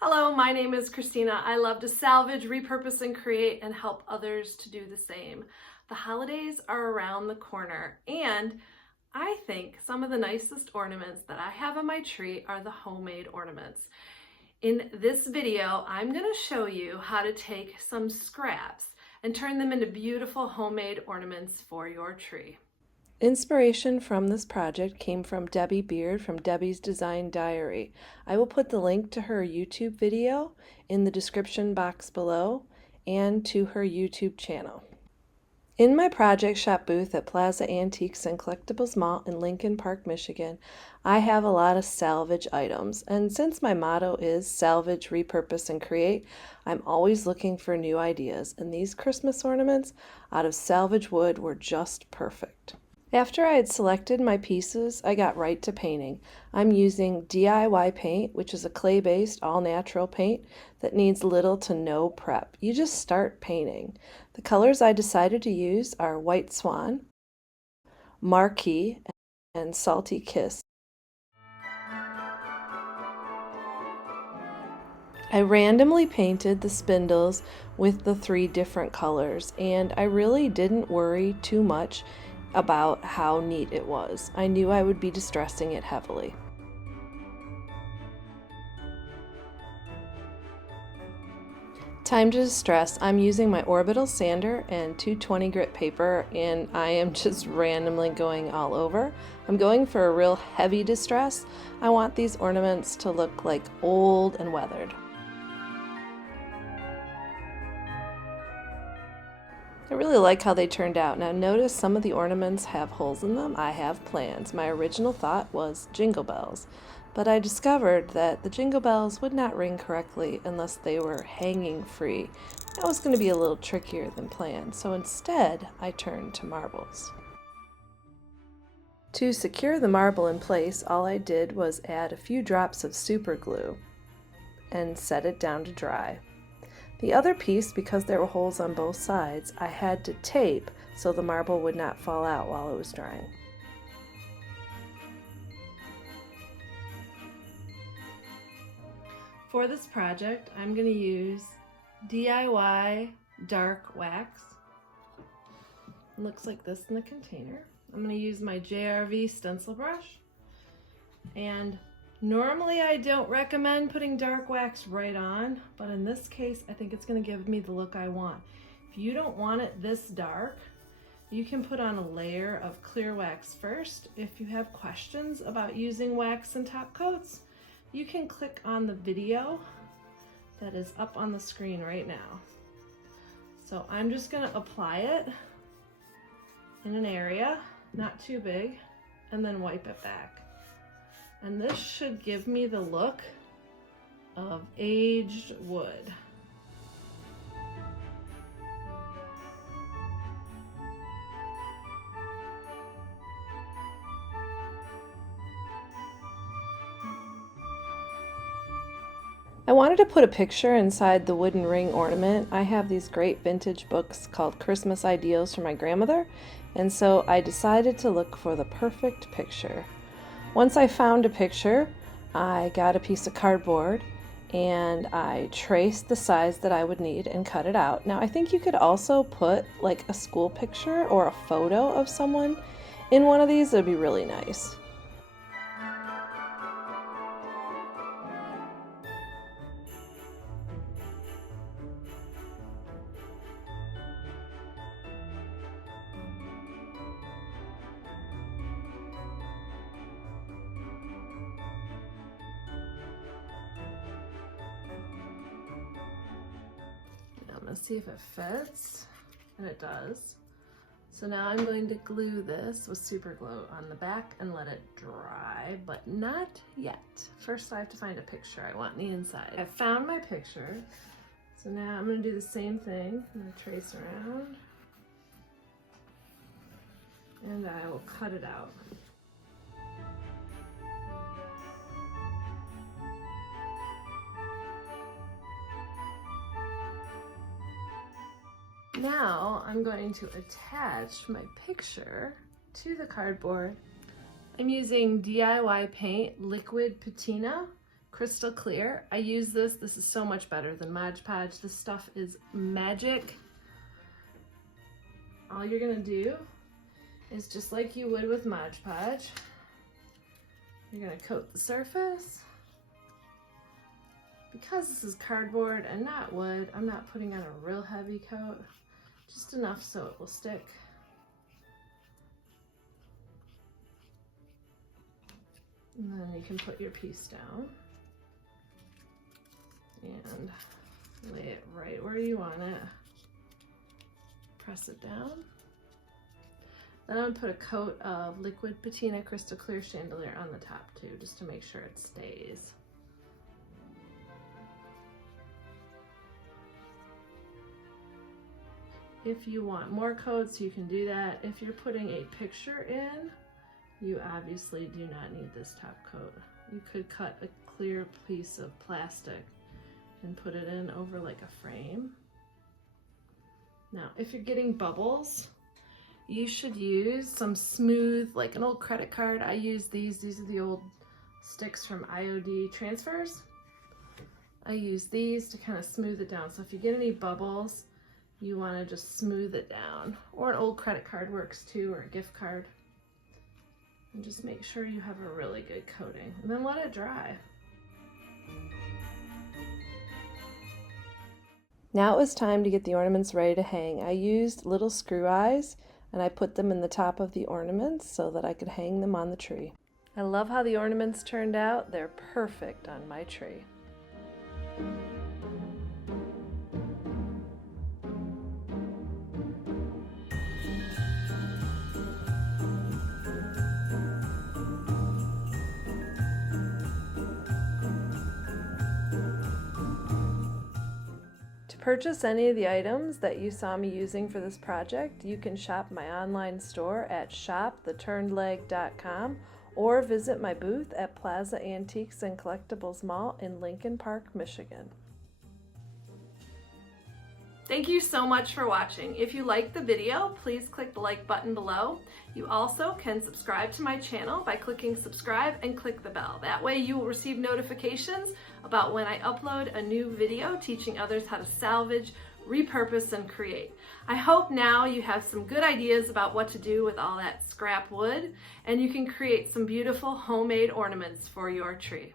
Hello, my name is Christina. I love to salvage, repurpose, and create and help others to do the same. The holidays are around the corner, and I think some of the nicest ornaments that I have on my tree are the homemade ornaments. In this video, I'm going to show you how to take some scraps and turn them into beautiful homemade ornaments for your tree. Inspiration from this project came from Debbie Beard from Debbie's Design Diary. I will put the link to her YouTube video in the description box below and to her YouTube channel. In my project shop booth at Plaza Antiques and Collectibles Mall in Lincoln Park, Michigan, I have a lot of salvage items, and since my motto is salvage, repurpose, and create, I'm always looking for new ideas, and these Christmas ornaments out of salvage wood were just perfect. After I had selected my pieces, I got right to painting. I'm using DIY paint, which is a clay-based, all-natural paint that needs little to no prep. You just start painting. The colors I decided to use are White Swan, Marquee, and Salty Kiss. I randomly painted the spindles with the 3 different colors, and I really didn't worry too much about how neat it was. I knew I would be distressing it heavily. Time to distress. I'm using my orbital sander and 220 grit paper, and I am just randomly going all over. I'm going for a real heavy distress. I want these ornaments to look like old and weathered. I really like how they turned out. Now notice some of the ornaments have holes in them. I have plans. My original thought was jingle bells, but I discovered that the jingle bells would not ring correctly unless they were hanging free. That was going to be a little trickier than planned, so instead I turned to marbles. To secure the marble in place, all I did was add a few drops of super glue and set it down to dry. The other piece, because there were holes on both sides, I had to tape so the marble would not fall out while it was drying. For this project, I'm going to use DIY dark wax. It looks like this in the container. I'm going to use my JRV stencil brush, and normally I don't recommend putting dark wax right on, but in this case I think it's going to give me the look I want. If you don't want it this dark, you can put on a layer of clear wax first. If you have questions about using wax and top coats, you can click on the video that is up on the screen right now. So I'm just going to apply it in an area, not too big, and then wipe it back. And this should give me the look of aged wood. I wanted to put a picture inside the wooden ring ornament. I have these great vintage books called Christmas Ideals from my grandmother, and so I decided to look for the perfect picture. Once I found a picture, I got a piece of cardboard and I traced the size that I would need and cut it out. Now I think you could also put like a school picture or a photo of someone in one of these. It would be really nice. Let's see if it fits, and it does. So now I'm going to glue this with super glue on the back and let it dry, but not yet. First I have to find a picture I want on the inside. I found my picture, so now I'm going to do the same thing. I'm going to trace around, and I will cut it out. Now I'm going to attach my picture to the cardboard. I'm using DIY paint, liquid patina, crystal clear. I use this. This is so much better than Mod Podge. This stuff is magic. All you're gonna do is just like you would with Mod Podge. You're gonna coat the surface. Because this is cardboard and not wood, I'm not putting on a real heavy coat, just enough so it will stick. And then you can put your piece down and lay it right where you want it. Press it down. Then I'm gonna put a coat of liquid patina crystal clear chandelier on the top too, just to make sure it stays. If you want more coats, you can do that. If you're putting a picture in, you obviously do not need this top coat. You could cut a clear piece of plastic and put it in over like a frame. Now, if you're getting bubbles, you should use some smooth, like an old credit card. I use these. These are the old sticks from IOD transfers. I use these to kind of smooth it down. So if you get any bubbles, you want to just smooth it down. Or an old credit card works too, or a gift card. And just make sure you have a really good coating. And then let it dry. Now it was time to get the ornaments ready to hang. I used little screw eyes and I put them in the top of the ornaments so that I could hang them on the tree. I love how the ornaments turned out. They're perfect on my tree. To purchase any of the items that you saw me using for this project, you can shop my online store at shoptheturnedleg.com or visit my booth at Plaza Antiques and Collectibles Mall in Lincoln Park, Michigan. Thank you so much for watching. If you liked the video, please click the like button below. You also can subscribe to my channel by clicking subscribe and click the bell. That way you will receive notifications about when I upload a new video teaching others how to salvage, repurpose, and create. I hope now you have some good ideas about what to do with all that scrap wood, and you can create some beautiful homemade ornaments for your tree.